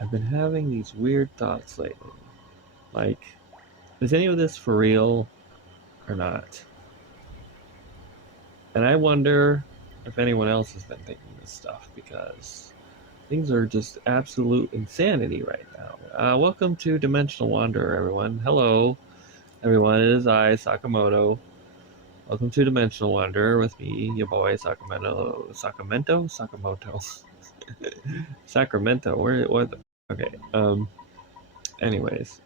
I've been having these weird thoughts lately. Like, is any of this for real or not? And I wonder if anyone else has been thinking this stuff because things are just absolute insanity right now. Welcome to Dimensional Wanderer, everyone. Hello, everyone. It is I, Sakamoto. Welcome to Dimensional Wanderer with me, your boy Sakamoto. Sacramento. Where? What? Okay. Anyways,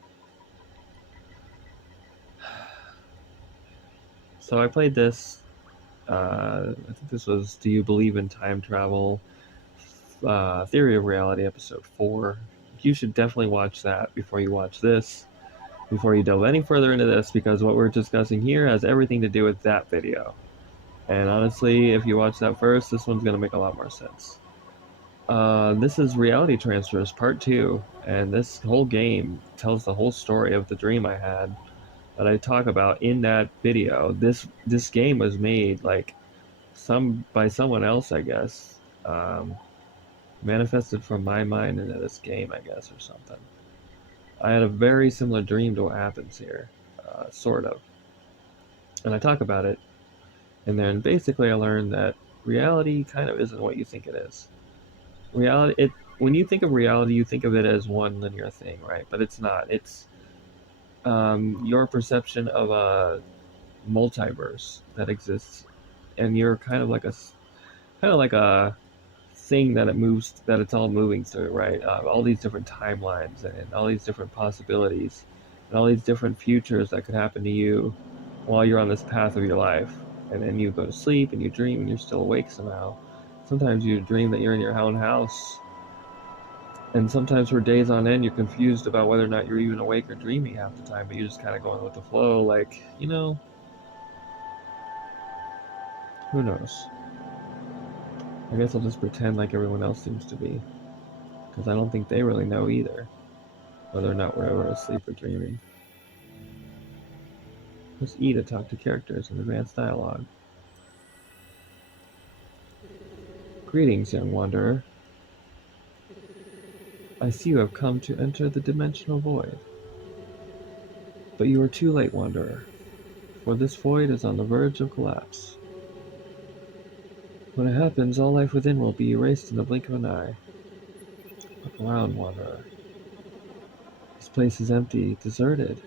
so I played this. I think this was "Do You Believe in Time Travel?" Theory of Reality, episode 4. You should definitely watch that before you watch this, before you delve any further into this, because what we're discussing here has everything to do with that video. And honestly, if you watch that first, this one's going to make a lot more sense. This is Reality Transfers Part 2, and this whole game tells the whole story of the dream I had that I talk about in that video. This game was made like by someone else, I guess. Manifested from my mind into this game, I guess, or something. I had a very similar dream to what happens here, sort of. And I talk about it, and then basically I learned that reality kind of isn't what you think it is. When you think of reality, you think of it as one linear thing, right? But it's not. It's your perception of a multiverse that exists, and you're kind of like a thing that it's all moving through, right? All these different timelines and all these different possibilities and all these different futures that could happen to you while you're on this path of your life. And then you go to sleep and you dream and you're still awake somehow. Sometimes you dream that you're in your own house, and sometimes for days on end you're confused about whether or not you're even awake or dreaming half the time, but you're just kind of going with the flow, like, who knows. I guess I'll just pretend like everyone else seems to be, because I don't think they really know either whether or not we're ever asleep or dreaming. Press E to talk to characters in advanced dialogue. Greetings, young wanderer. I see you have come to enter the dimensional void. But you are too late, wanderer, for this void is on the verge of collapse. When it happens, all life within will be erased in the blink of an eye. Look around, wanderer. This place is empty, deserted.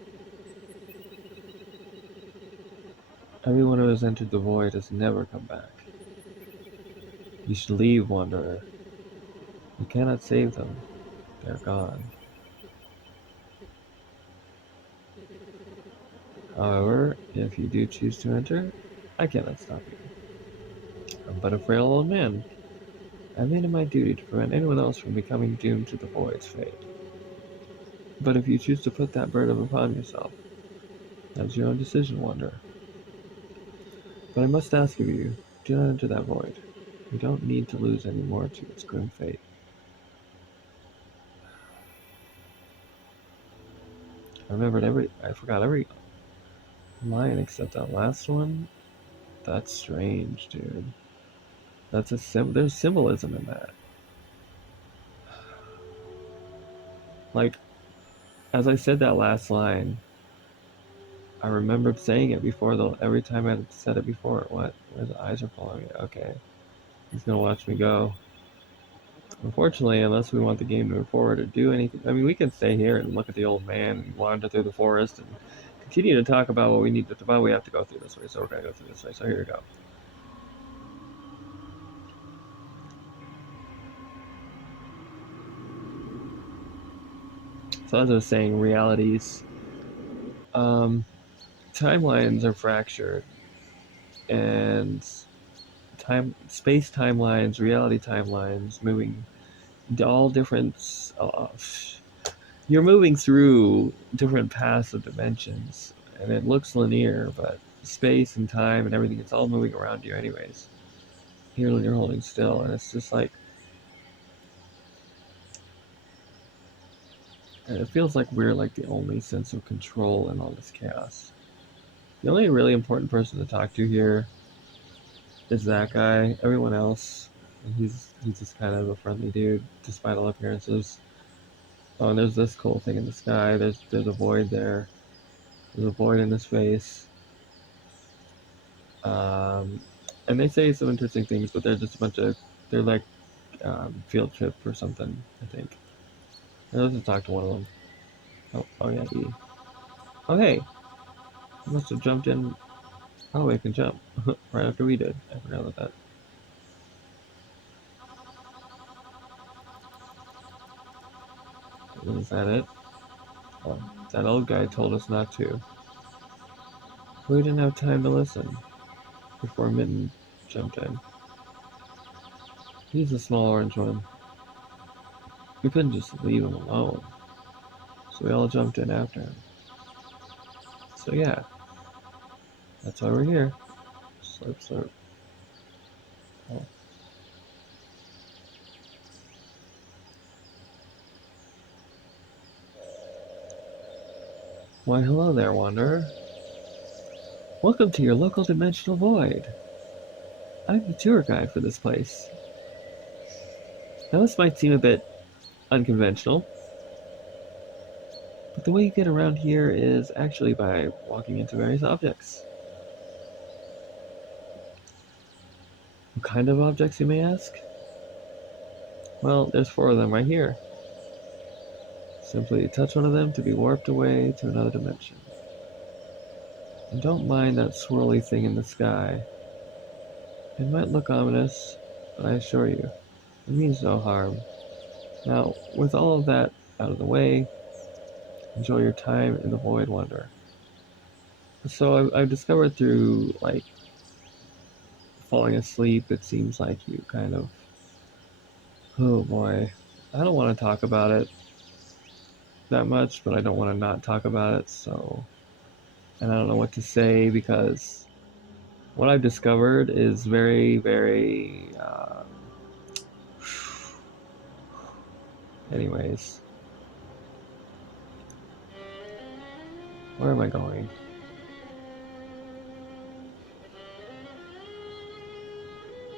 Everyone who has entered the void has never come back. You should leave, wanderer. You cannot save them. They're gone. However, if you do choose to enter, I cannot stop you. I'm but a frail old man. I made it my duty to prevent anyone else from becoming doomed to the void's fate. But if you choose to put that burden upon yourself, that's your own decision, wanderer. But I must ask of you, do not enter that void. You don't need to lose any more to its grim fate. I forgot every line except that last one. That's strange, dude. There's symbolism in that. Like, as I said that last line, I remembered saying it before, though. Every time I said it before. What? Where the eyes are following me? Okay. He's gonna watch me go. Unfortunately, unless we want the game to move forward or do anything, I mean, we can stay here and look at the old man and wander through the forest and continue to talk about what we need to, about. We have to go through this way, so we're gonna go through this way. So here we go. So as I was saying, timelines are fractured, and space timelines, reality timelines, moving all different. You're moving through different paths of dimensions, and it looks linear, but space and time and everything, it's all moving around you anyways. Here you're holding still, and it's just like, and it feels like we're like the only sense of control in all this chaos. The only really important person to talk to here is that guy. Everyone else, he's just kind of a friendly dude, despite all appearances. Oh, and there's this cool thing in the sky. There's a void there. There's a void in the space. Um, and they say some interesting things, but they're just a bunch of, they're like field trip or something, I think. Let's just talk to one of them. Oh yeah, E. Oh hey, I must have jumped in. Oh, it can jump right after we did. I forgot about that. Is that it? Oh, that old guy told us not to. We didn't have time to listen before Mitten jumped in. He's the small orange one. We couldn't just leave him alone, so we all jumped in after him. So yeah, that's why we're here. Slurp, slurp. Oh. Why, hello there, Wanderer. Welcome to your local dimensional void. I'm the tour guide for this place. Now, this might seem a bit unconventional, but the way you get around here is actually by walking into various objects. What kind of objects, you may ask? Well, there's 4 of them right here. Simply touch one of them to be warped away to another dimension. And don't mind that swirly thing in the sky. It might look ominous, but I assure you, it means no harm. Now, with all of that out of the way, enjoy your time in the Void Wonder. So I've discovered through, like, falling asleep, it seems like you kind of... Oh boy. I don't want to talk about it that much, but I don't want to not talk about it, so... And I don't know what to say, because what I've discovered is very, very... Anyways. Where am I going?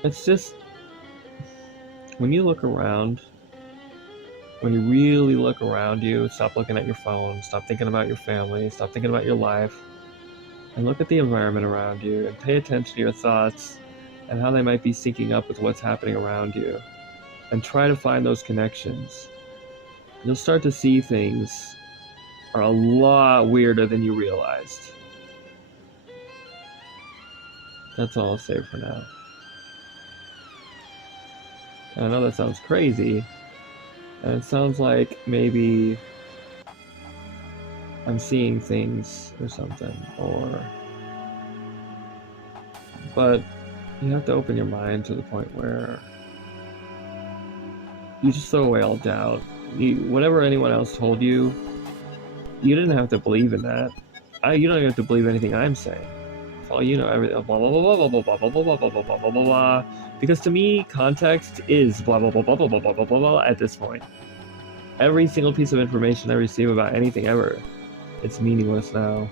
It's just... When you look around, when you really look around you, stop looking at your phone, stop thinking about your family, stop thinking about your life, and look at the environment around you, and pay attention to your thoughts and how they might be syncing up with what's happening around you, and try to find those connections. You'll start to see things are a lot weirder than you realized. That's all I'll say for now. And I know that sounds crazy, and it sounds like maybe I'm seeing things or something, but you have to open your mind to the point where you just throw away all doubt. Whatever anyone else told you, you didn't have to believe in that. You don't even have to believe anything I'm saying. For all you know, everything blah blah blah blah blah blah blah blah blah blah blah blah blah blah blah. Because to me, context is blah blah blah blah blah blah blah blah blah at this point. Every single piece of information I receive about anything ever, it's meaningless now.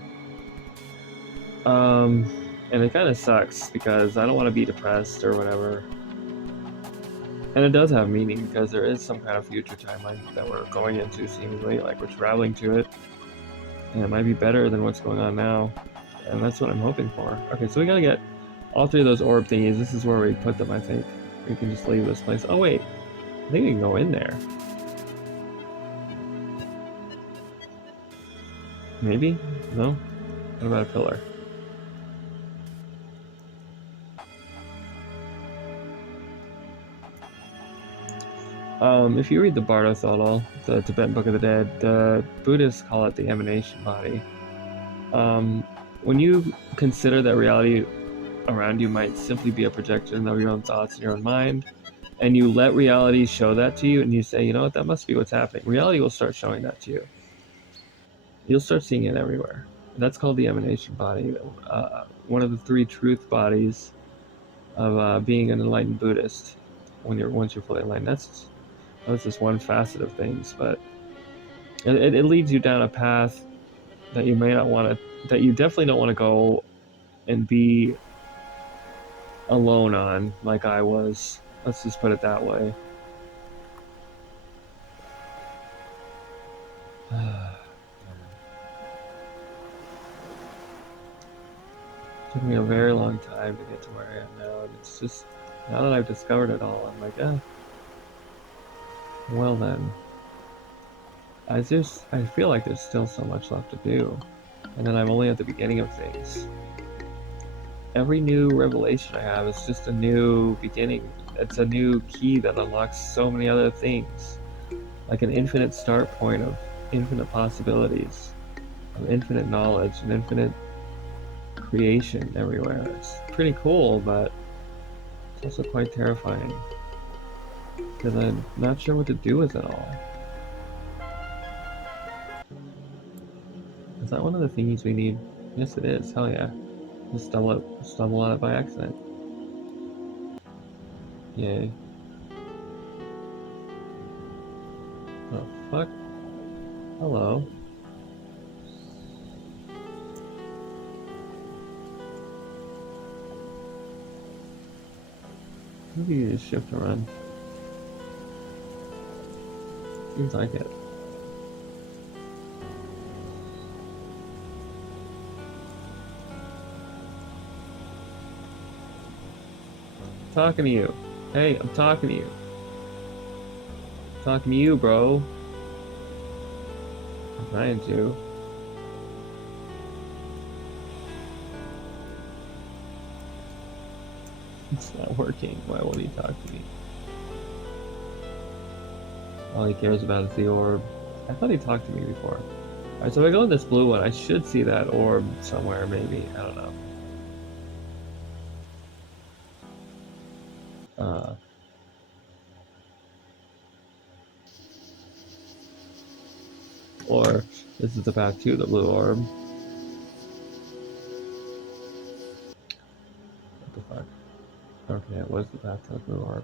And it kind of sucks because I don't want to be depressed or whatever. And it does have meaning because there is some kind of future timeline that we're going into, seemingly, like we're traveling to it. And it might be better than what's going on now. And that's what I'm hoping for. Okay, so we gotta get all 3 of those orb thingies. This is where we put them, I think. We can just leave this place. Oh, wait. I think we can go in there. Maybe? No? What about a pillar? If you read the Bardo Thodol, the Tibetan Book of the Dead, the Buddhists call it the emanation body. When you consider that reality around you might simply be a projection of your own thoughts in your own mind, and you let reality show that to you, and you say, you know what, that must be what's happening, reality will start showing that to you. You'll start seeing it everywhere. That's called the emanation body, one of the 3 truth bodies of being an enlightened Buddhist. Once you're fully enlightened, that's just one facet of things, but it leads you down a path that you may not want to, that you definitely don't want to go and be alone on, like I was. Let's just put it that way. Took me a very long time to get to where I am now, and it's just, now that I've discovered it all, I'm like, well then. I feel like there's still so much left to do, and then I'm only at the beginning of things. Every new revelation I have is just a new beginning. It's a new key that unlocks so many other things, like an infinite start point of infinite possibilities, of infinite knowledge, and infinite creation everywhere. It's pretty cool, but it's also quite terrifying, because I'm not sure what to do with it all. Is that one of the things we need? Yes, it is. Hell yeah. Just stumble on it by accident. Yay. Oh, fuck. Hello. Maybe you just shift and run. Seems like it. Talking to you. Hey, I'm talking to you. I'm talking to you, bro. I'm trying to. It's not working. Why won't he talk to me? All he cares about is the orb. I thought he talked to me before. Alright, so if I go in this blue one, I should see that orb somewhere, maybe. I don't know. Or this is the path to the blue orb. What the fuck? Okay, it was the path to the blue orb.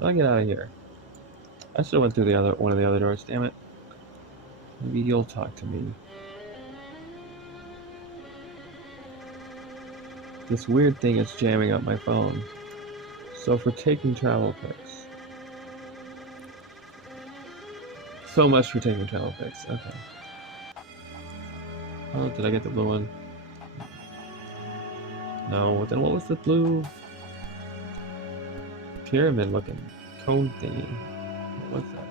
How do I get out of here? I should have went through the one of the other doors, damn it. Maybe you'll talk to me. This weird thing is jamming up my phone. So for taking travel pics. So much for taking travel pics, okay. Oh, did I get the blue one? No, then what was the blue pyramid looking cone thingy? What was that?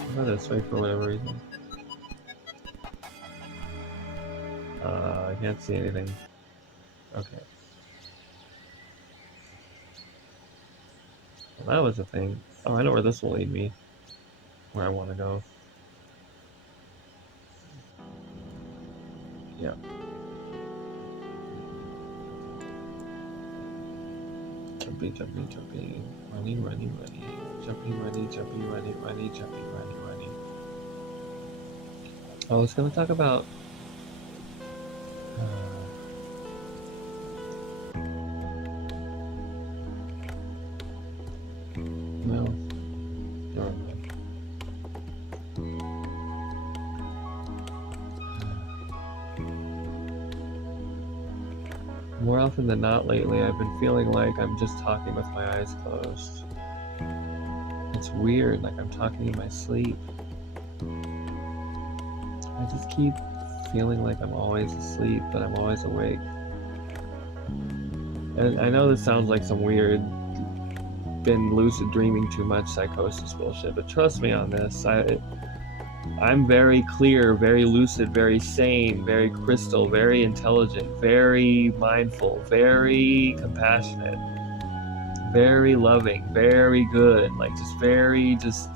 I thought this way for whatever reason. I can't see anything. Okay. Well, that was a thing. Oh, I know where this will lead me. Where I want to go. Yeah. Jumping, jumping, jumping. Running, running, running. Jumping, running, jumping, running, running, jumping, running, running. Oh, I was going to talk about... No. No. More often than not lately, I've been feeling like I'm just talking with my eyes closed. It's weird, like I'm talking in my sleep. I just keep feeling like I'm always asleep, but I'm always awake. And I know this sounds like some weird, been lucid dreaming too much psychosis bullshit, but trust me on this. I'm very clear, very lucid, very sane, very crystal, very intelligent, very mindful, very compassionate, very loving, very good, like just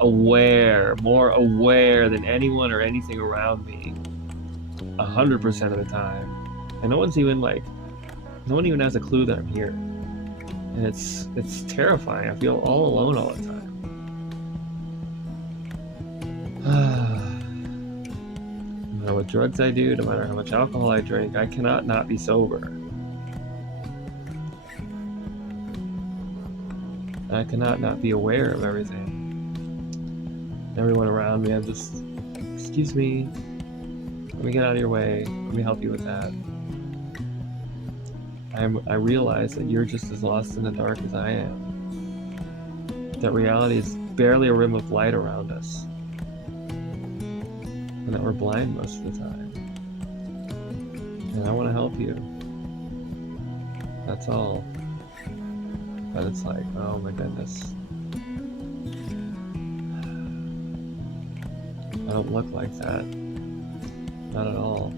aware, more aware than anyone or anything around me 100% of the time. And no one even has a clue that I'm here. And it's terrifying. I feel all alone all the time. No matter what drugs I do, no matter how much alcohol I drink, I cannot not be sober. I cannot not be aware of everything. Everyone around me, I'm just, excuse me, let me get out of your way, let me help you with that. I realize that you're just as lost in the dark as I am. That reality is barely a rim of light around us. And that we're blind most of the time. And I want to help you. That's all. But it's like, oh my goodness. I don't look like that. Not at all.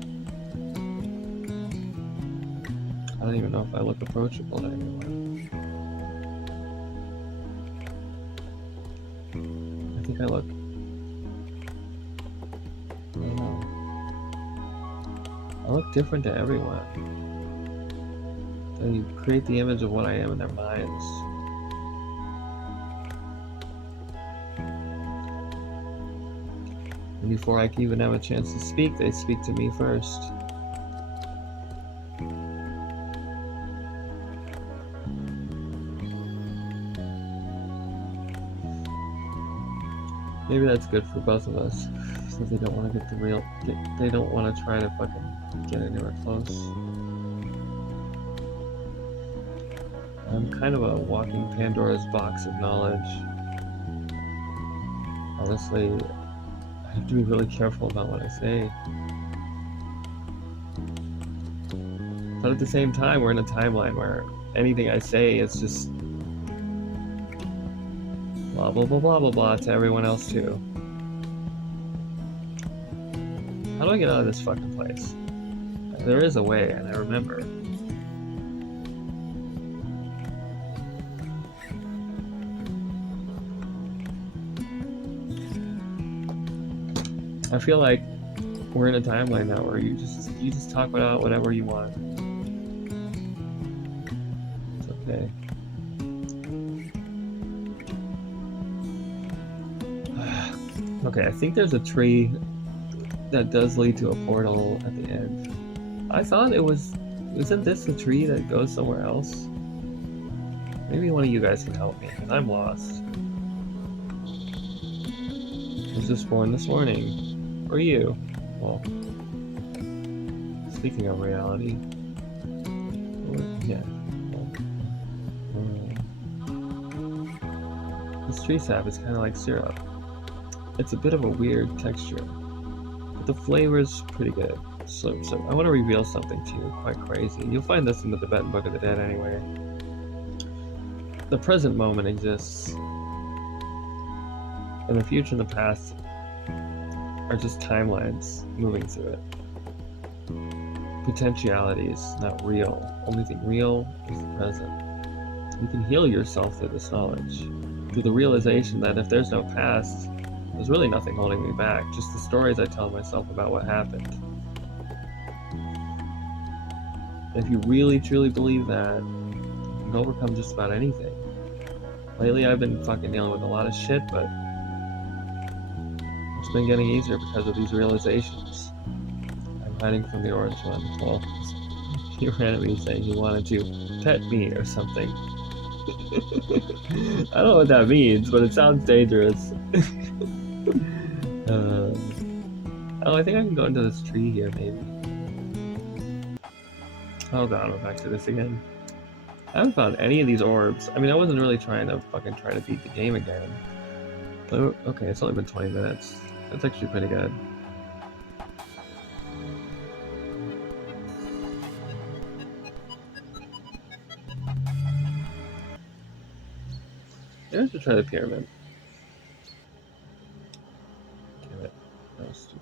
I don't even know if I look approachable to anyone. I think I look... I don't know. I look different to everyone. They create the image of what I am in their minds. And before I can even have a chance to speak, they speak to me first. Maybe that's good for both of us, so they don't want to get the real... They don't want to try to fucking get anywhere close. I'm kind of a walking Pandora's box of knowledge. Honestly, I have to be really careful about what I say. But at the same time, we're in a timeline where anything I say is just blah blah blah blah blah blah to everyone else too. How do I get out of this fucking place? There is a way, and I remember. I feel like we're in a timeline now where you just talk about whatever you want. It's okay. Okay, I think there's a tree that does lead to a portal at the end. I thought it was... Isn't this the tree that goes somewhere else? Maybe one of you guys can help me, because I'm lost. I was just born this morning. Or you. Well, speaking of reality. Yeah. This tree sap is kind of like syrup. It's a bit of a weird texture, but the flavor is pretty good. So I want to reveal something to you, quite crazy. You'll find this in the Tibetan Book of the Dead anyway. The present moment exists, and the future and the past are just timelines moving through it. Potentialities, not real. Only thing real is the present. You can heal yourself through this knowledge, through the realization that if there's no past, there's really nothing holding me back, just the stories I tell myself about what happened. If you really truly believe that, you can overcome just about anything. Lately I've been fucking dealing with a lot of shit, but it's been getting easier because of these realizations. I'm hiding from the orange one. Well, he ran at me saying he wanted to pet me or something. I don't know what that means, but it sounds dangerous. Oh, I think I can go into this tree here, maybe. Oh god, we're back to this again. I haven't found any of these orbs. I mean, I wasn't really trying to beat the game again. But, okay, it's only been 20 minutes. That's actually pretty good. Maybe I should try the pyramid. Damn it. That was stupid.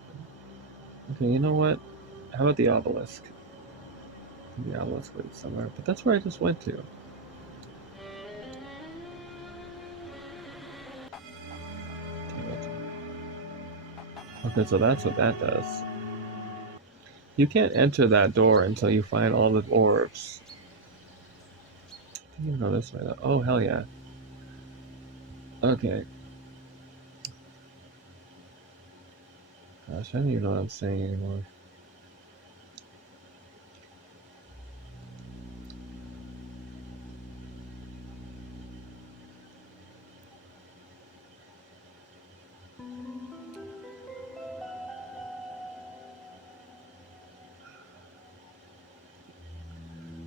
Okay, you know what? How about the obelisk? The obelisk went somewhere, but that's where I just went to. Okay, so that's what that does. You can't enter that door until you find all the orbs. I think you can go this way though. Oh, hell yeah. Okay. Gosh, I don't even know what I'm saying anymore.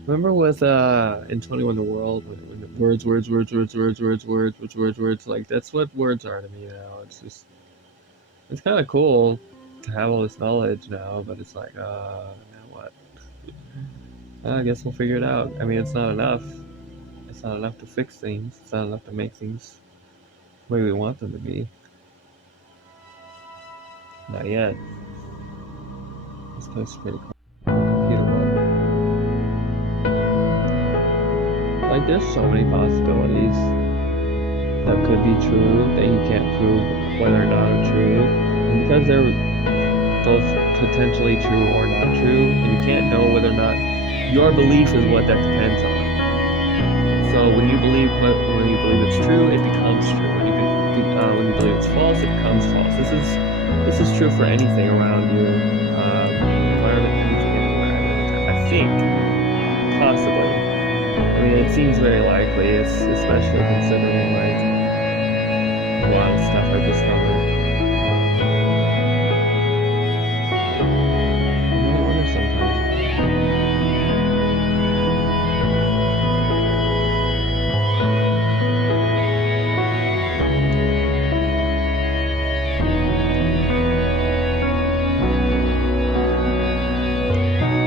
Remember with in 21 the World when words, like that's what words are to me now. It's just it's kind of cool to have all this knowledge now, but it's like now what? I guess we'll figure it out. I mean, it's not enough. It's not enough to fix things. It's not enough to make things the way we want them to be. Not yet. This place is pretty cool. Computer world. Like there's so many possibilities that could be true that you can't prove whether or not are true. And because they're both potentially true or not true, and you can't know whether or not your belief is what that depends on. So when you believe it's true, it becomes true. When you believe it's false, it becomes false. This is true for anything around you, environment, anything, anywhere. I think possibly. I mean, it seems very likely, especially considering like a lot of stuff I've discovered. I really wonder sometimes.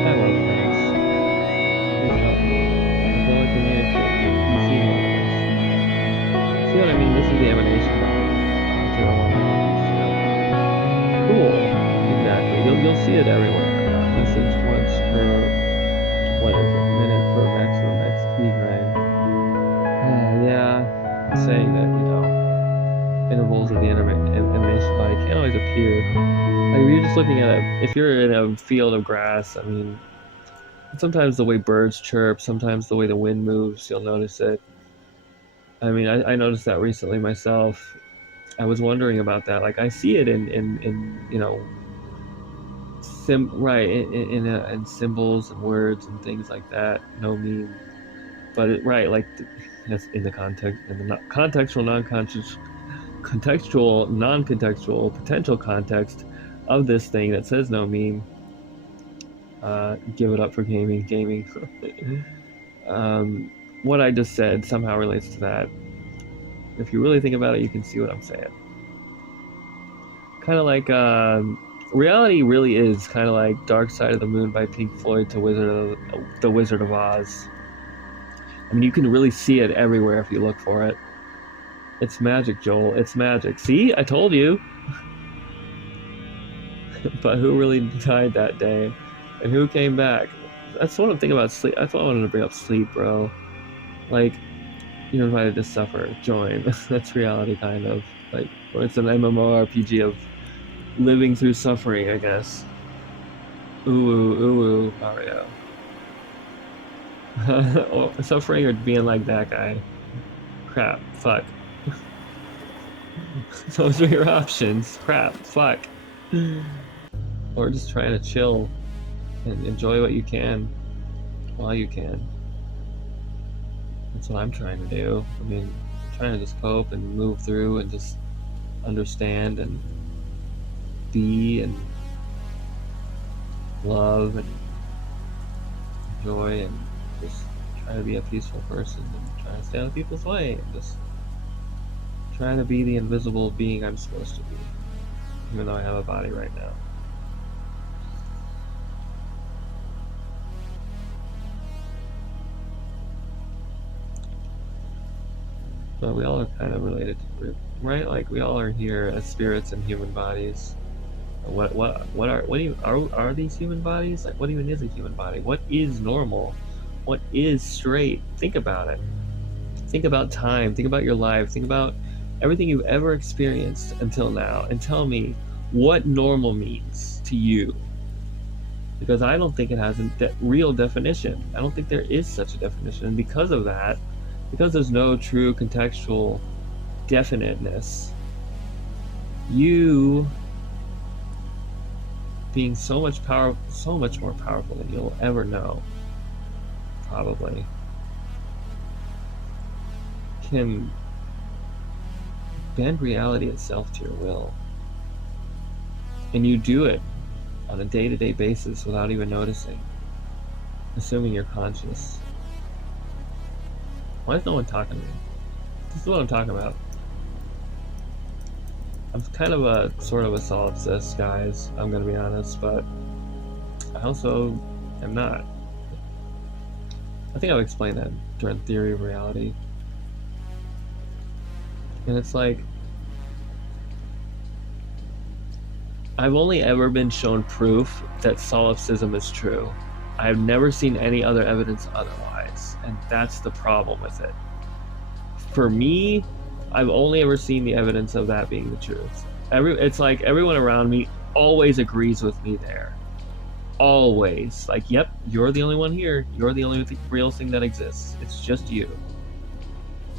I love friends. Please help me. I can only communicate. You see more of this. See what I mean? This is the emanation body. Cool. Exactly. You'll see it everywhere. Message once per minute for maximum XP grind. Yeah, saying that intervals of the emanation body can't always appear. Like if you're just looking at if you're in a field of grass, I mean, sometimes the way birds chirp, sometimes the way the wind moves, you'll notice it. I mean, I noticed that recently myself. I was wondering about that. Like I see it in in symbols and words and things like that. No mean, but like in the context, in the contextual, non-contextual, potential context of this thing that says no meme. Give it up for gaming. What I just said somehow relates to that. If you really think about it, you can see what I'm saying. Kind of like reality really is kind of like Dark Side of the Moon by Pink Floyd to The Wizard of Oz. I mean, you can really see it everywhere if you look for it. It's magic, Joel. It's magic. See? I told you. But who really died that day? And who came back? That's what I'm thinking about sleep. I thought I wanted to bring up sleep, bro. Like, you're invited to suffer. Join. That's reality, kind of. Like, or it's an MMORPG of living through suffering, I guess. Ooh, Mario. Or suffering or being like that guy. Crap. Fuck. Those are your options. Crap. Fuck. Or just trying to chill and enjoy what you can while you can. That's what I'm trying to do. I mean, I'm trying to just cope and move through and just understand and be and love and enjoy and just try to be a peaceful person and try to stay out of people's way and just try to be the invisible being I'm supposed to be, even though I have a body right now. But we all are kind of related, right? Like we all are here as spirits in human bodies. Are these human bodies? Like what even is a human body? What is normal? What is straight? Think about it. Think about time. Think about your life. Think about everything you've ever experienced until now, and tell me what normal means to you. Because I don't think it has a real definition. I don't think there is such a definition, and because of that, because there's no true contextual definiteness, you being so much more powerful than you'll ever know, probably, can bend reality itself to your will. And you do it on a day-to-day basis without even noticing. assuming you're conscious. Why is no one talking to me? This is what I'm talking about. I'm kind of a sort of a solipsist, guys, I'm gonna be honest, but I also am not. I think I've explained that during Theory of Reality. And it's like, I've only ever been shown proof that solipsism is true. I've never seen any other evidence otherwise, and that's the problem with it. For me, I've only ever seen the evidence of that being the truth. It's like everyone around me always agrees with me there. Always. Like, yep, you're the only one here. You're the only real thing that exists. It's just you.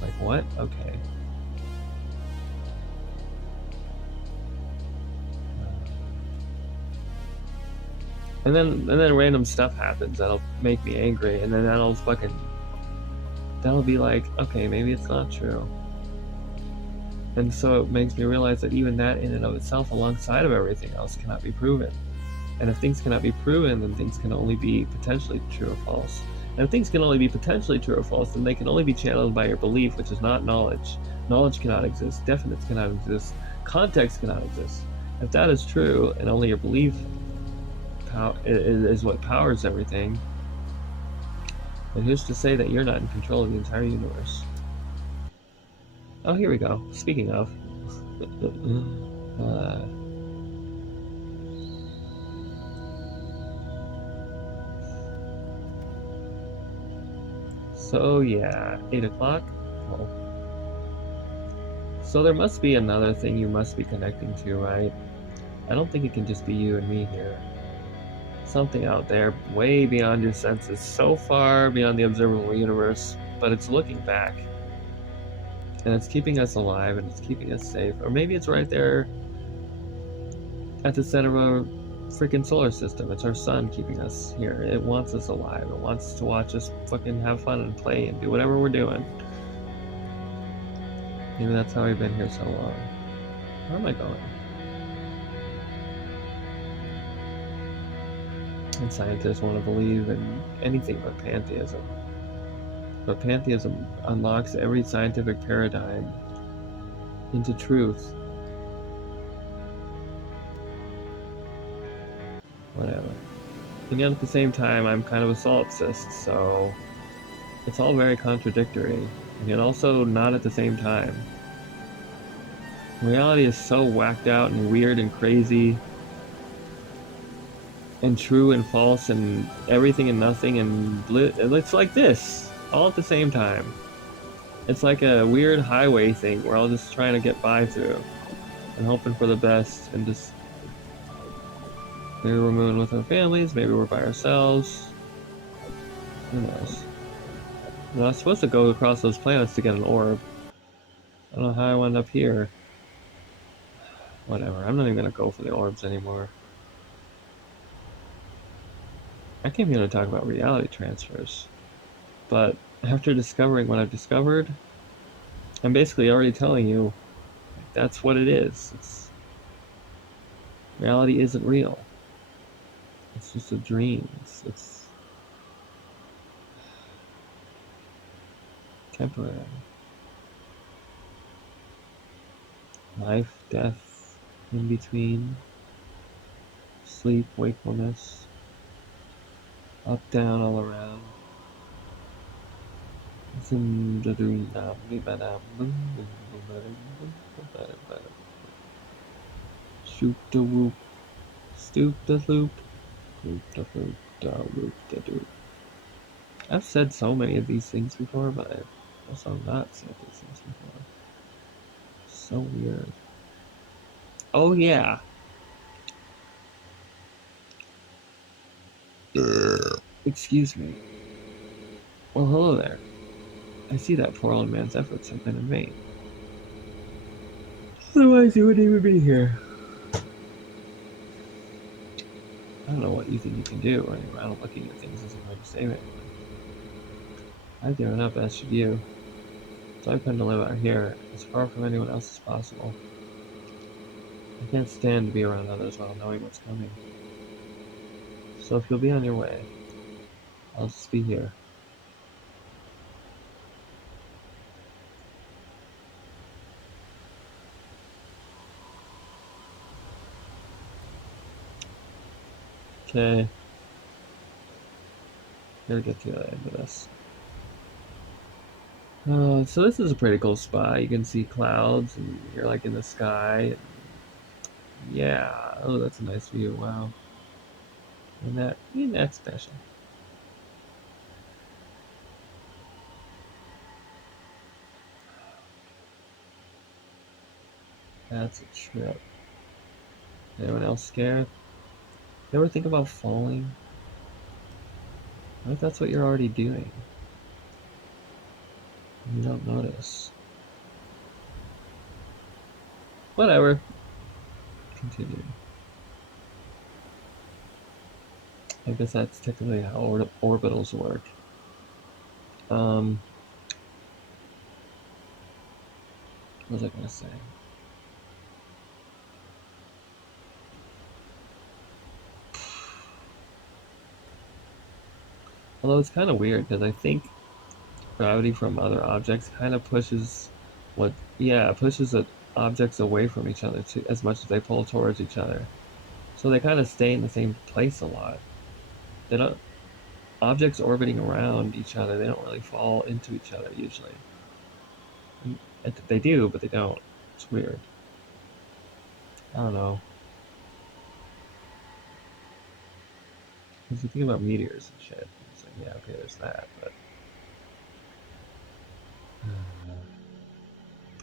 Like, what? Okay. And then random stuff happens that'll make me angry, and then that'll be like, okay, maybe it's not true. And so it makes me realize that even that in and of itself, alongside of everything else, cannot be proven. And if things cannot be proven, then things can only be potentially true or false. And if things can only be potentially true or false, then they can only be channeled by your belief, which is not knowledge. Knowledge cannot exist. Definites cannot exist. Context cannot exist. If that is true, and only your belief is what powers everything, then who's to say that you're not in control of the entire universe? Oh, here we go. Speaking of. So yeah, 8 o'clock? Oh. So there must be another thing you must be connecting to, right? I don't think it can just be you and me here. Something out there, way beyond your senses, so far beyond the observable universe, but it's looking back. And it's keeping us alive, and it's keeping us safe. Or maybe it's right there at the center of a freaking solar system. It's our sun keeping us here. It wants us alive. It wants to watch us fucking have fun and play and do whatever we're doing. Maybe that's how we've been here so long. Where am I going? And scientists want to believe in anything but pantheism. But pantheism unlocks every scientific paradigm into truth. Whatever. And yet at the same time, I'm kind of a solipsist, so it's all very contradictory, and yet also not at the same time. Reality is so whacked out and weird and crazy, and true and false, and everything and nothing, and it's like this, all at the same time. It's like a weird highway thing, we're all just trying to get by through, and hoping for the best, and just... Maybe we're moving with our families, maybe we're by ourselves. Who knows? I was supposed to go across those planets to get an orb. I don't know how I wound up here. Whatever, I'm not even gonna go for the orbs anymore. I came here to talk about reality transfers. But after discovering what I've discovered, I'm basically already telling you that's what it is. Reality isn't real. It's just a dream. It's temporary. Life, death, in between, sleep, wakefulness, up, down, all around. Shoot the whoop, stoop the loop, whoop the whoop, da whoop the doop. I've said so many of these things before, but I've also not said these things before. So weird. Oh yeah. Excuse me. Well, hello there. I see that poor old man's efforts have been in vain. Otherwise, he wouldn't even be here. I don't know what you think you can do running around looking at things isn't going to save it. I've given up, as should you. So I plan to live out here, as far from anyone else as possible. I can't stand to be around others while knowing what's coming. So if you'll be on your way, I'll just be here. Okay. Gotta get to the end of this. So this is a pretty cool spot. You can see clouds and you're like in the sky. Yeah. Oh, that's a nice view. Wow. And that's special. That's a trip. Anyone else scared? You ever think about falling? What if that's what you're already doing? You don't notice. Whatever. Continue. I guess that's technically how orbitals work. What was I gonna say? Although it's kind of weird because I think gravity from other objects kind of pushes objects away from each other too, as much as they pull towards each other. So they kind of stay in the same place a lot. They don't Objects orbiting around each other, they don't really fall into each other usually. They do, but they don't. It's weird. I don't know. Because you think about meteors and shit, it's like, yeah, okay, there's that, but...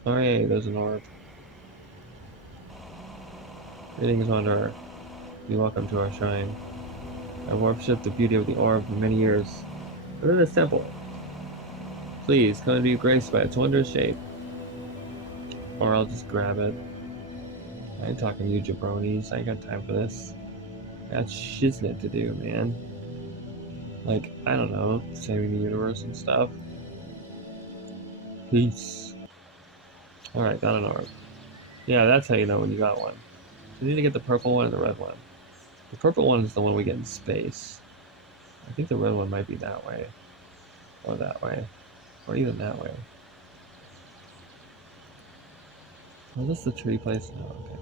Oh, hey, there's an orb. Greetings, Wanderer. Be welcome to our shrine. I've worshipped the beauty of the orb for many years. Within this temple. Please, come and be graced by its wondrous shape. Or I'll just grab it. I ain't talking to you jabronis. I ain't got time for this. That's shiznit to do, man. Like, I don't know, saving the universe and stuff. Peace. Alright, got an orb. Yeah, that's how you know when you got one. You need to get the purple one and the red one. The purple one is the one we get in space. I think the red one might be that way. Or that way. Or even that way. Oh, this is the tree place now, okay.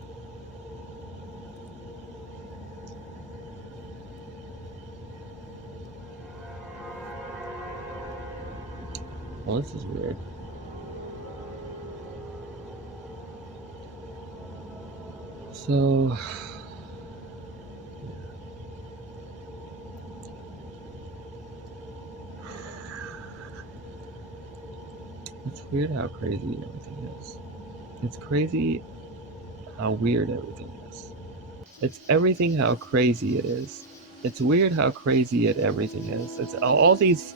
Well, this is weird. So... It's weird how crazy everything is. It's crazy how weird everything is. It's everything how crazy it is. It's weird how crazy everything is. It's all these...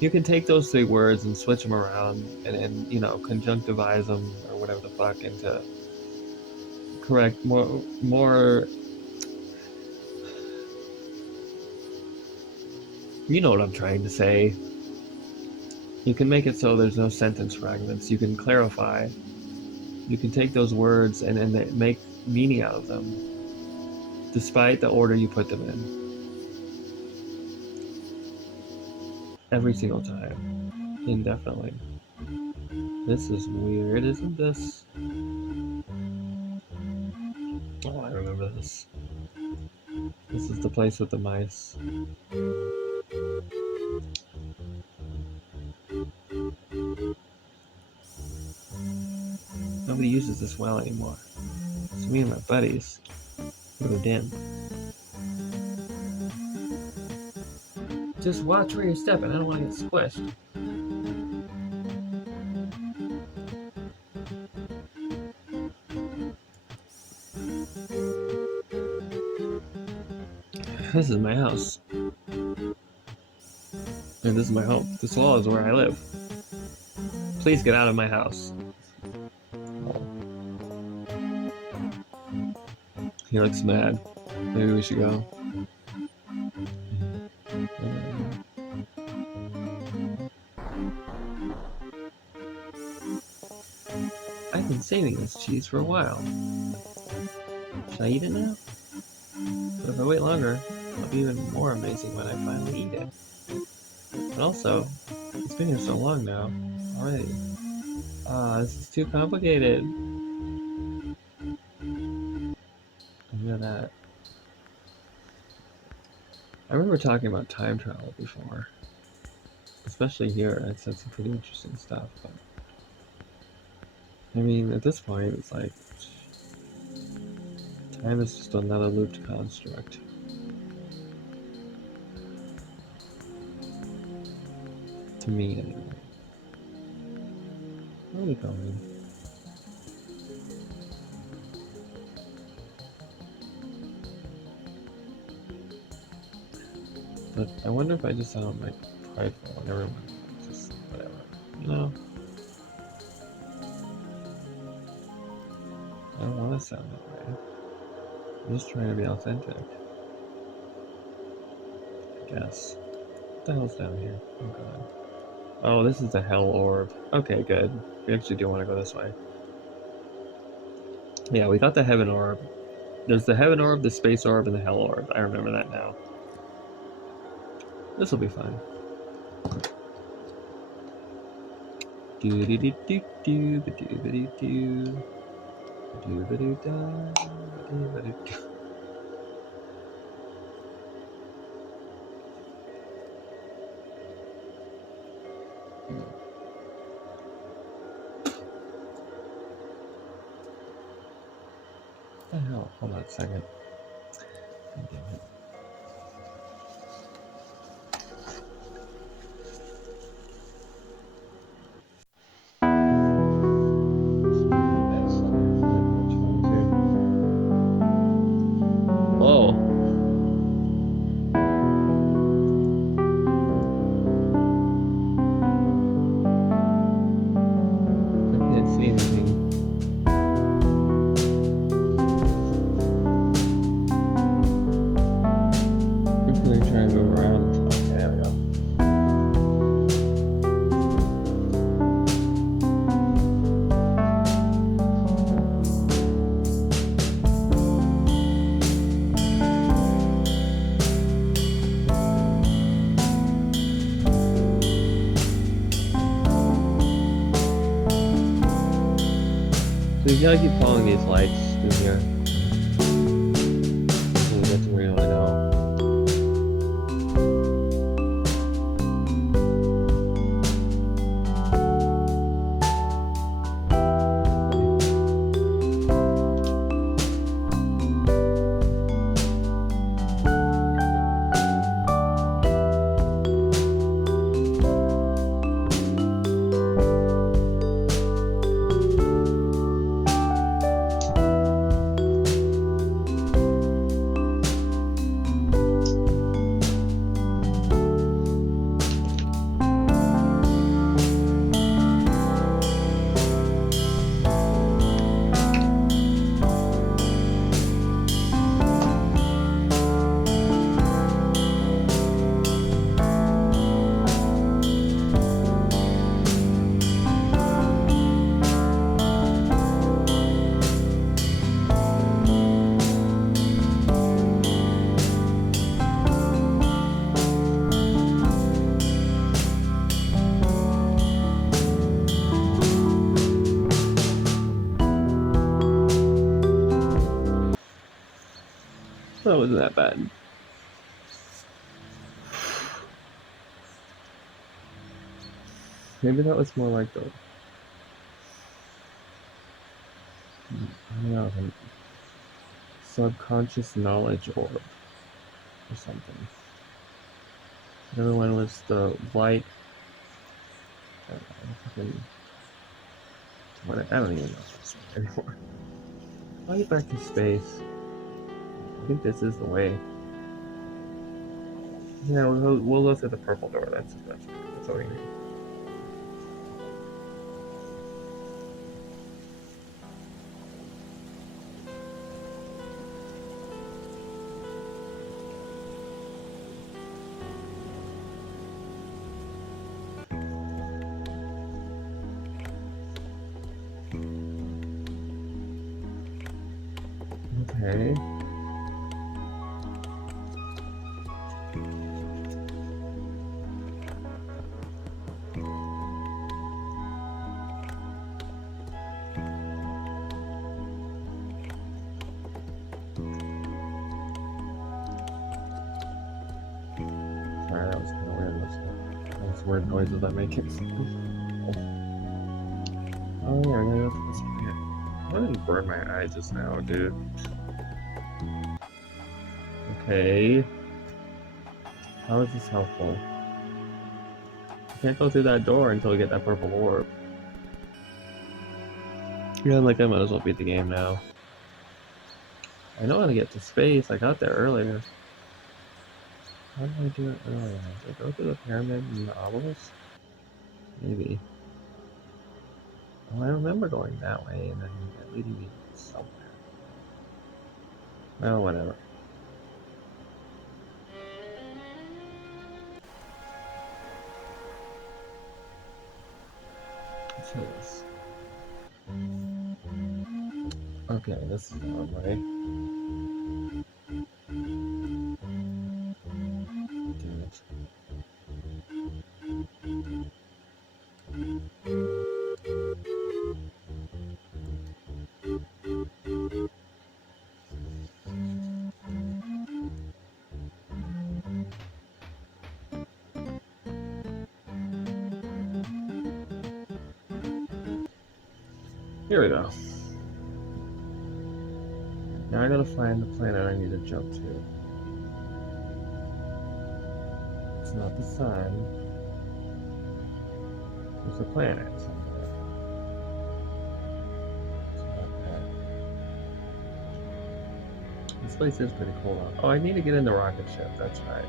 You can take those three words and switch them around and you know, conjunctivize them or whatever the fuck into correct more you know what I'm trying to say. You can make it so there's no sentence fragments. You can clarify. You can take those words and make meaning out of them, despite the order you put them in. Every single time. Indefinitely. This is weird, isn't this? Oh, I remember this. This is the place with the mice. Nobody uses this well anymore. It's me and my buddies. Moved in. Just watch where you're stepping. I don't want to get squished. This is my house. And this is my home. This wall is where I live. Please get out of my house. He looks mad. Maybe we should go. I've been saving this cheese for a while. Should I eat it now? But if I wait longer, it'll be even more amazing when I finally eat it. And also, it's been here so long now already. This is too complicated. I know that. I remember talking about time travel before. Especially here, I said some pretty interesting stuff, but I mean, at this point, it's like time is just another looped construct. To me, anyway. Where are we going? But I wonder if I just sound like prideful and everyone just whatever. You know? I don't want to sound that way. I'm just trying to be authentic. I guess. What the hell's down here? Oh god. Oh, this is the hell orb. Okay, good. We actually do want to go this way. Yeah, we got the heaven orb. There's the heaven orb, the space orb, and the hell orb. I remember that now. This will be fun. Do do do do do do do do do do do. What the hell? Hold on a second. God damn it. Oh. I can't see anything. I'm trying to move around. Okay, there we go. So you gotta keep following these lights through here. Until we get to where you wanna go. That wasn't that bad. Maybe that was more like the, I don't know, the subconscious knowledge orb or something. The other one was the light. I don't even know what's anymore. I'll get back to space. I think this is the way. Yeah, we'll go through the purple door. That's what we need. Okay. Sorry, that was kind of weird. Those weird noises that make it. Oh yeah, I gotta go to this plant. I didn't burn my eye just now, dude. Okay. How is this helpful? You can't go through that door until we get that purple orb. Yeah, like I might as well beat the game now. I know how to get to space. I got there earlier. How did I do it earlier? Did I go through the pyramid and the obelisk? Maybe. Well, I remember going that way and then leading me somewhere. Well, whatever. Let's do this. Okay, this is the wrong way. Damn it. Here we go. Now I gotta find the planet I need to jump to. It's not the sun. There's a planet somewhere. It's not that. This place is pretty cool though. Oh, I need to get in the rocket ship, that's right.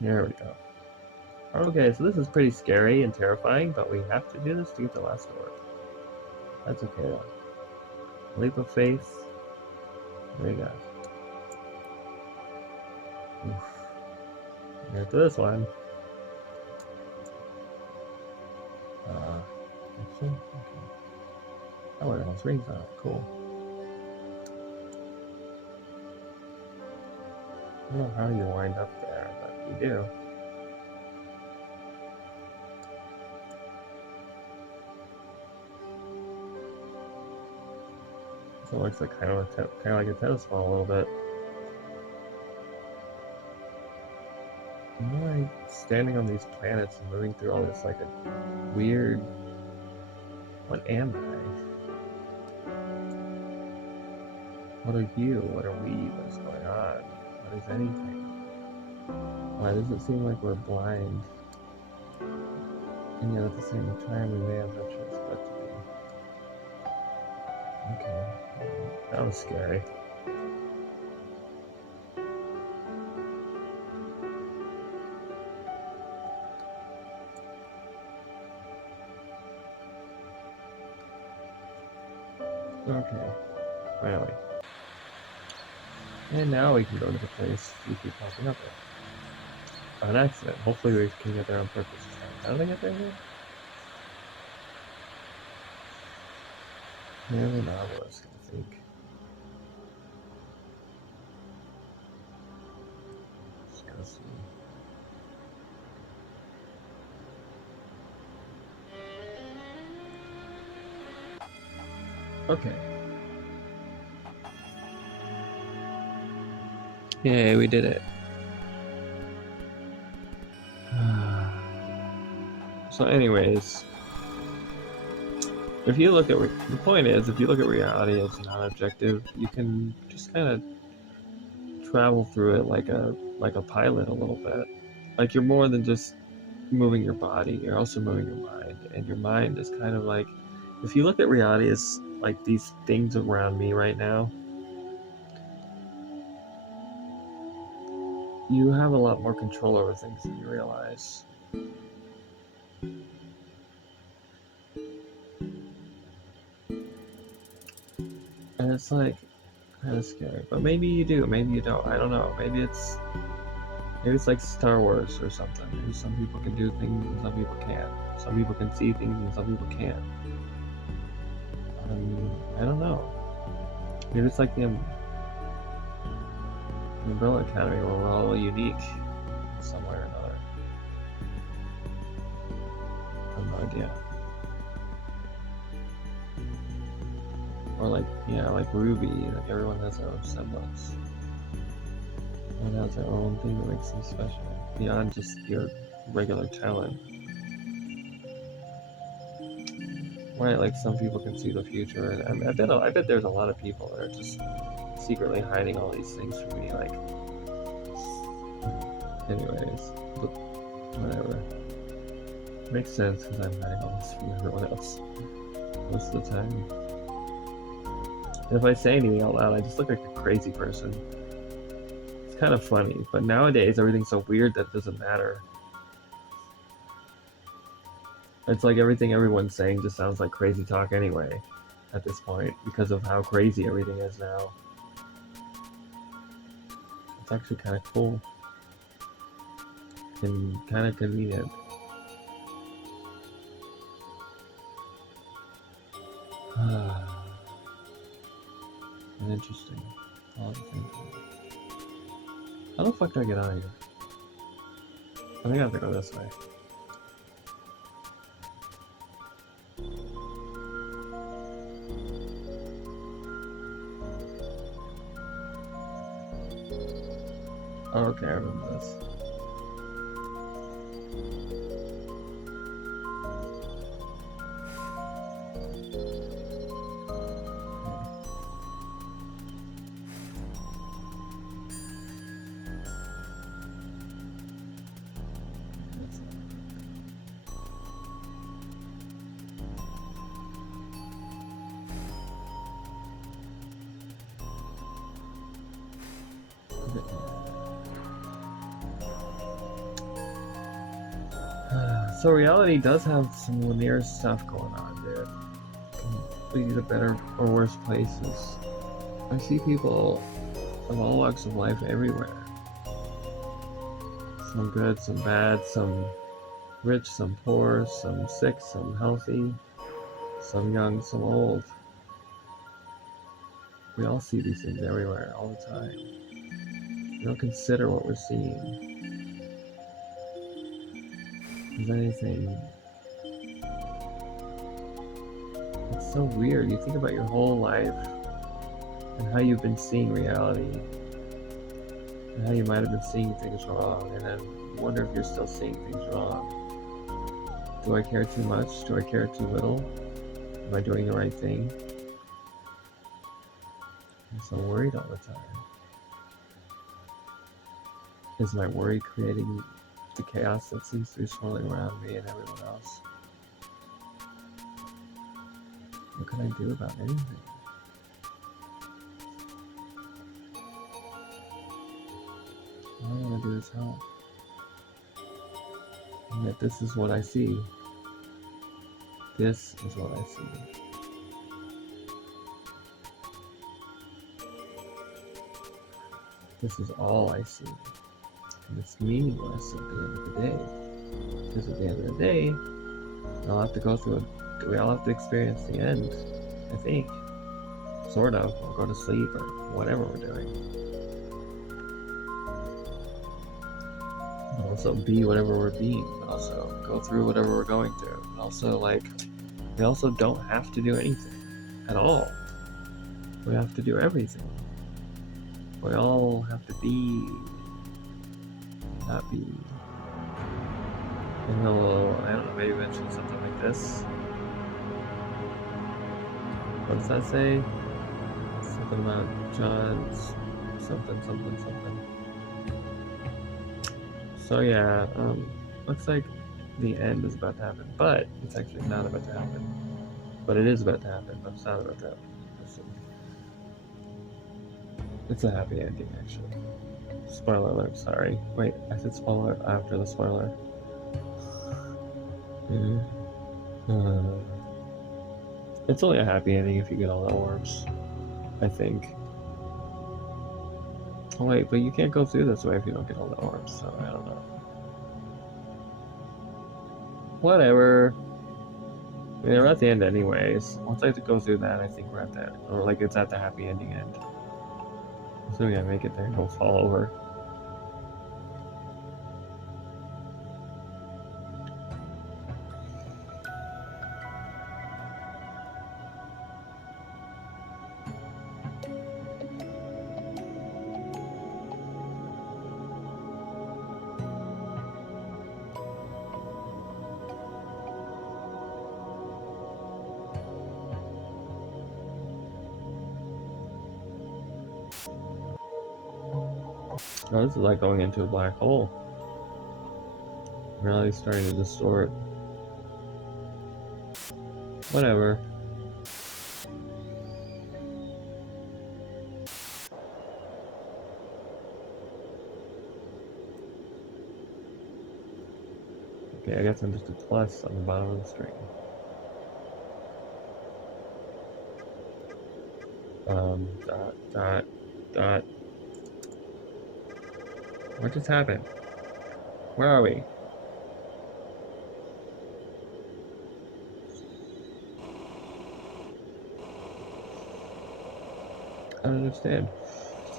There we go. Okay, so this is pretty scary and terrifying, but we have to do this to get the last door. That's okay though. Leap of faith. There you go. Oof. Here's this one. Okay. Oh, it almost rings out. Cool. I don't know how you wind up there, but you do. So it looks like kind of like a tennis ball a little bit. I'm like standing on these planets and moving through all this like a weird. What am I? What are you? What are we? What is going on? What is anything? Why does it seem like we're blind? And yet at the same time we may have no choice but to be. Okay. That was scary. Okay. Finally. And now we can go to the place we keep popping up at. An accident. Hopefully we can get there on purpose this time. How did I get there here? Near the obelisk, I think. Just gotta see. Okay. Yay, we did it. So anyways, if you look at the point is, if you look at reality as non-objective, you can just kind of travel through it like a pilot a little bit. Like you're more than just moving your body, you're also moving your mind, and your mind is kind of like, if you look at reality as like these things around me right now, you have a lot more control over things than you realize. And it's like kind of scary, but maybe you do, maybe you don't. I don't know. Maybe it's like Star Wars or something. Maybe some people can do things and some people can't. Some people can see things and some people can't. I don't know. Maybe it's like the Umbrella Academy where we're all unique in some way or another. I have no idea. Or like, yeah, like Ruby, like everyone has their own semblance. Everyone has their own thing that makes them special, beyond just your regular talent. Right, like some people can see the future, and I bet there's a lot of people that are just secretly hiding all these things from me, like, anyways, but whatever. Makes sense, because I'm hiding all this from everyone else most of the time. And if I say anything out loud, I just look like a crazy person. It's kind of funny, but nowadays everything's so weird that it doesn't matter. It's like everything everyone's saying just sounds like crazy talk anyway, at this point, because of how crazy everything is now. It's actually kind of cool. And kind of convenient. And interesting. All the things. How the fuck do I get out of here? I think I have to go this way. Oh, okay, I remember this. So reality does have some linear stuff going on, dude. Can lead you to better or worse places. I see people of all walks of life everywhere. Some good, some bad, some rich, some poor, some sick, some healthy, some young, some old. We all see these things everywhere, all the time. We don't consider what we're seeing. Is anything. It's so weird. You think about your whole life and how you've been seeing reality and how you might have been seeing things wrong, and then you wonder if you're still seeing things wrong. Do I care too much? Do I care too little? Am I doing the right thing? I'm so worried all the time. Is my worry creating the chaos that seems to be swirling around me and everyone else? What can I do about anything? All I want to do is help. And yet this is what I see. This is what I see. This is all I see. And it's meaningless at the end of the day. Because at the end of the day, we all have to go through it. We all have to experience the end, I think. Sort of. Or go to sleep or whatever we're doing. And also be whatever we're being. But also go through whatever we're going through. And also, like, we also don't have to do anything at all. We have to do everything. We all have to be, not be. And he'll, I don't know, maybe mention something like this. What does that say? Something about John's something. So yeah, looks like the end is about to happen, but it's actually not about to happen. But it is about to happen, but it's not about to happen. It's a happy ending, actually. Spoiler alert, sorry. Wait, I said spoiler after the spoiler. It's only a happy ending if you get all the orbs, I think. Oh wait, but you can't go through this way if you don't get all the orbs, so I don't know. Whatever. I mean, we're at the end anyways. Once I have to go through that, I think we're at that. Or like it's at the happy ending end. So we gotta make it there and don't fall over. Oh, this is like going into a black hole. Reality's starting to distort. Whatever. Okay, I guess I'm just a plus on the bottom of the screen. Dot. What just happened? Where are we? I don't understand.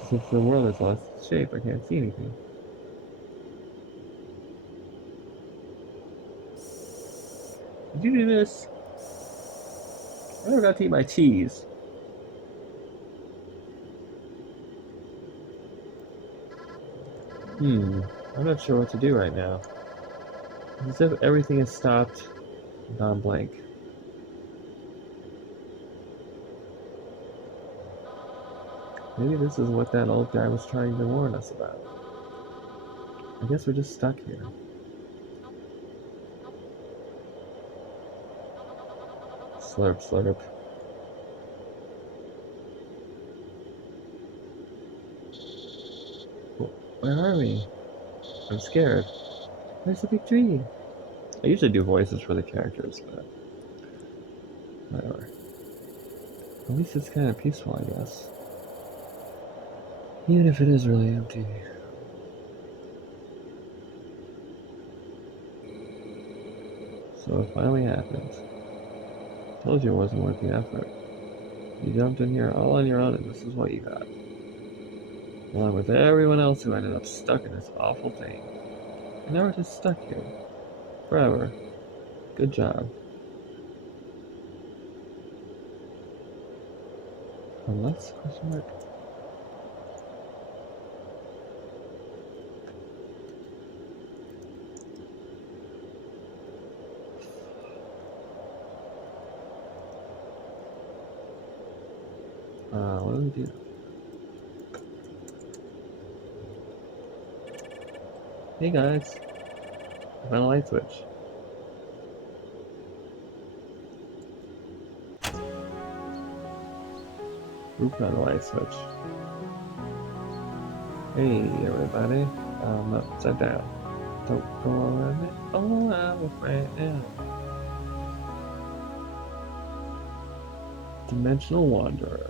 Since the world has lost its shape, I can't see anything. Did you do this? I forgot to eat my cheese. I'm not sure what to do right now. It's as if everything has stopped and gone blank. Maybe this is what that old guy was trying to warn us about. I guess we're just stuck here. Slurp, slurp. Where are we? I'm scared. Where's the big tree? I usually do voices for the characters, but whatever. At least it's kind of peaceful, I guess. Even if it is really empty. So it finally happened. Told you it wasn't worth the effort. You jumped in here all on your own, and this is what you got. Along with everyone else who ended up stuck in this awful thing. And now we're just stuck here. Forever. Good job. Unless, question mark? What do we do? Hey guys, I found a light switch. Who found a light switch? Hey everybody, I'm upside down. Don't go around it. Oh, I'm afraid now. Dimensional Wanderer.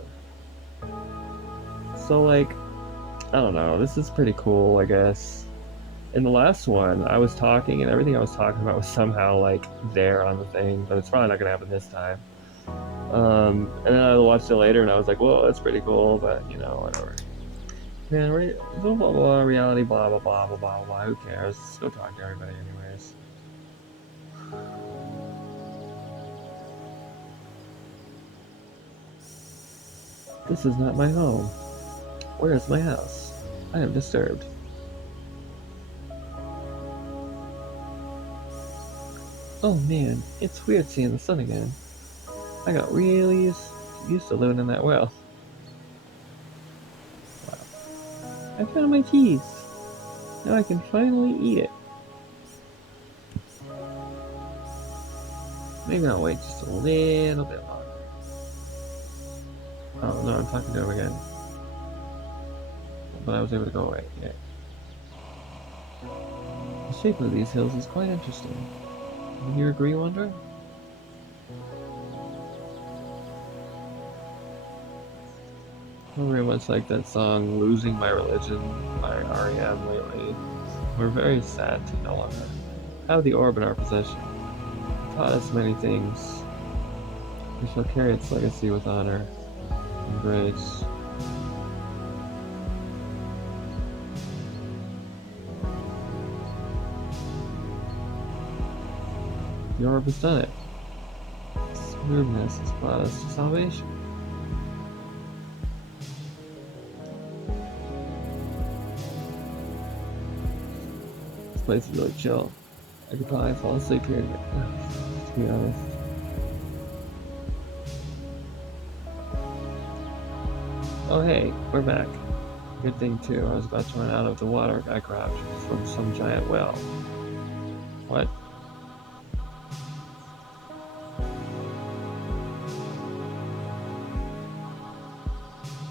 So like, I don't know, this is pretty cool, I guess. In the last one, I was talking and everything I was talking about was somehow like there on the thing, but it's probably not gonna happen this time. And then I watched it later and I was like, whoa, that's pretty cool, but you know, whatever. Man, blah blah blah, reality, blah blah blah blah blah blah, who cares? Let's go talk to everybody anyways. This is not my home. Where is my house? I am disturbed. Oh man, it's weird seeing the sun again. I got really used to living in that well. Wow. I found my cheese. Now I can finally eat it. Maybe I'll wait just a little bit longer. Oh no, I'm talking to him again. But I was able to go away, yeah. The shape of these hills is quite interesting. Do you agree, Wanderer? I very much like that song "Losing My Religion" by Ahem lately. We're very sad to no longer have the orb in our possession. It taught us many things. We shall carry its legacy with honor and grace. The orb has done it. Smoothness has brought us to salvation. This place is really chill. I could probably fall asleep here, to be honest. Oh hey, we're back. Good thing too, I was about to run out of the water I grabbed from some giant well. What?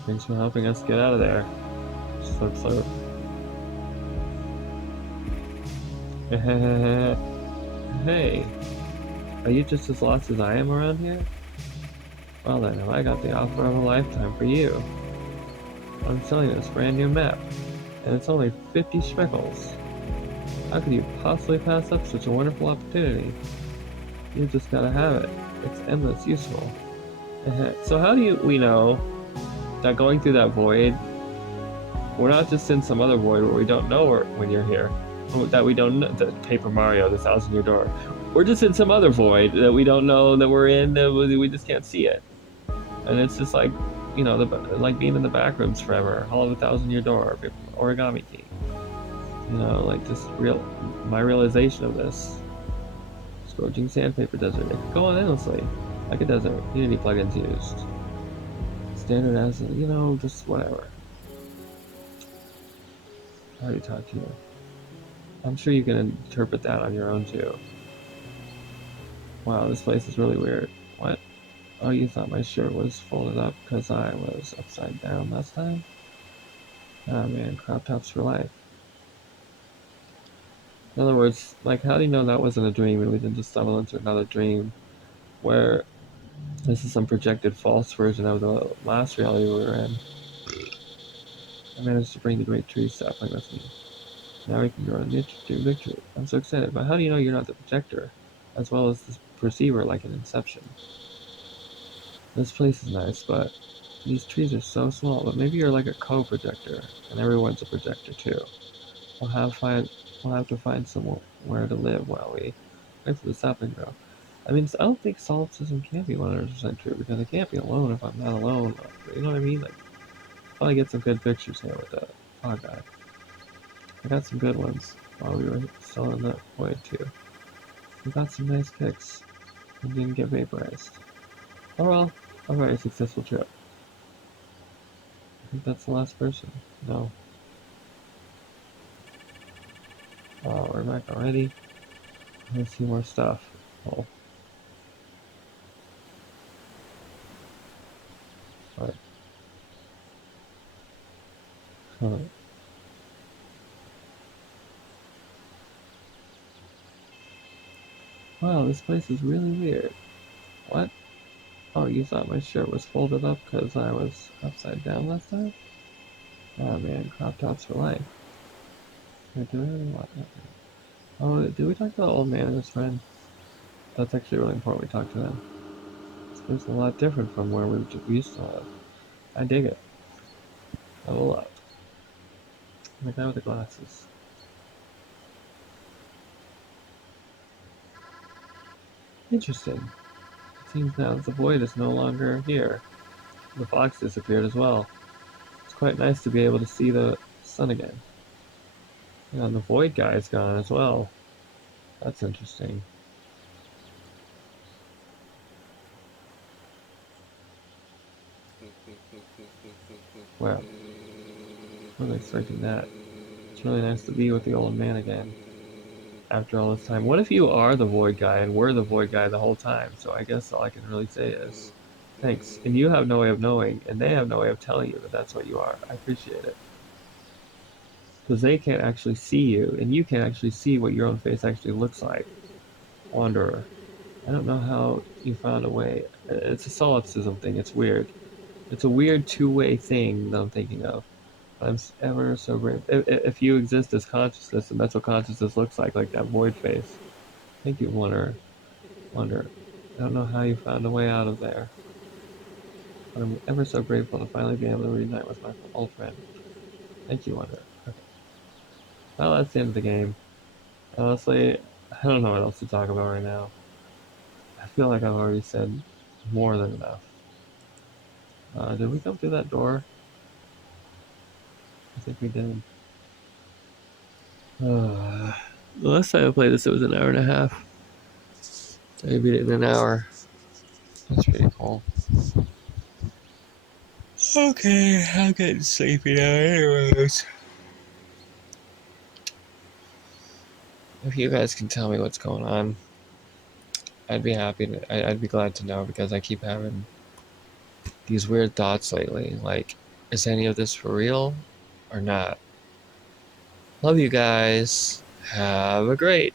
Thanks for helping us get out of there. Slurp, slurp. Hey, are you just as lost as I am around here? Well then, have I got the offer of a lifetime for you. I'm selling this brand new map, and it's only 50 shekels. How could you possibly pass up such a wonderful opportunity? You just gotta have it. It's endless useful. So how do we know that going through that void, we're not just in some other void where we don't know when you're here, that we don't know, the Paper Mario, the 1,000-year door. We're just in some other void that we don't know that we're in, that we just can't see it. And it's just like, you know, like being in the back rooms forever, Hall of the 1,000-year door, origami key. You know, like just my realization of this. Scorching sandpaper desert. It could go on endlessly, like a desert. Unity plugins used. Standard as, you know, just whatever. I already talked to you. I'm sure you can interpret that on your own too. Wow, this place is really weird. What? Oh, you thought my shirt was folded up because I was upside down last time? Ah man, crop tops for life. In other words, like, how do you know that wasn't a dream and we didn't just stumble into another dream where this is some projected false version of the last reality we were in? I managed to bring the great tree sapling with me. Now we can grow a new victory. I'm so excited, but how do you know you're not the projector, as well as the perceiver like an Inception? This place is nice, but these trees are so small, but maybe you're like a co-projector, and everyone's a projector too. We'll have to find somewhere to live while we wait for the sapling grow. I mean, I don't think solipsism can be 100% true, because I can't be alone if I'm not alone. You know what I mean? Like, probably get some good pictures here with the fog guy. I got some good ones while we were still in the void too. We got some nice pics and didn't get vaporized. Overall, a very successful trip. I think that's the last person. No. Oh, we're back already. Let's see more stuff. Oh. What? Huh. Wow, this place is really weird. What? Oh, you thought my shirt was folded up because I was upside down last time? Oh man, crop tops for life. Wait, do we really want that? Oh, did we talk to the old man and his friend? That's actually really important we talk to them. This place is a lot different from where we used to live. I dig it. Level up. The guy with the glasses. Interesting. It seems now that the void is no longer here. The fox disappeared as well. It's quite nice to be able to see the sun again. Yeah, and the void guy is gone as well. That's interesting. Well, I wasn't expecting that. It's really nice to be with the old man again. After all this time. What if you are the void guy and we're the void guy the whole time? So I guess all I can really say is thanks. And you have no way of knowing, and they have no way of telling you that that's what you are. I appreciate it. Because they can't actually see you, and you can't actually see what your own face actually looks like. Wanderer. I don't know how you found a way. It's a solipsism thing. It's weird. It's a weird two-way thing that I'm thinking of. I'm ever so grateful. If you exist as consciousness, and that's what consciousness looks like that void face. Thank you, Wanderer. Wonder. I don't know how you found a way out of there, but I'm ever so grateful to finally be able to reunite with my old friend. Thank you, Wonder. Okay. Well, that's the end of the game. Honestly, I don't know what else to talk about right now. I feel like I've already said more than enough. Did we come through that door? I think we did. The last time I played this, it was an hour and a half. I beat it in an hour. That's pretty cool. Okay, I'm getting sleepy now anyways. If you guys can tell me what's going on, I'd be happy to, I'd be glad to know because I keep having these weird thoughts lately. Like, is any of this for real or not? Love you guys. Have a great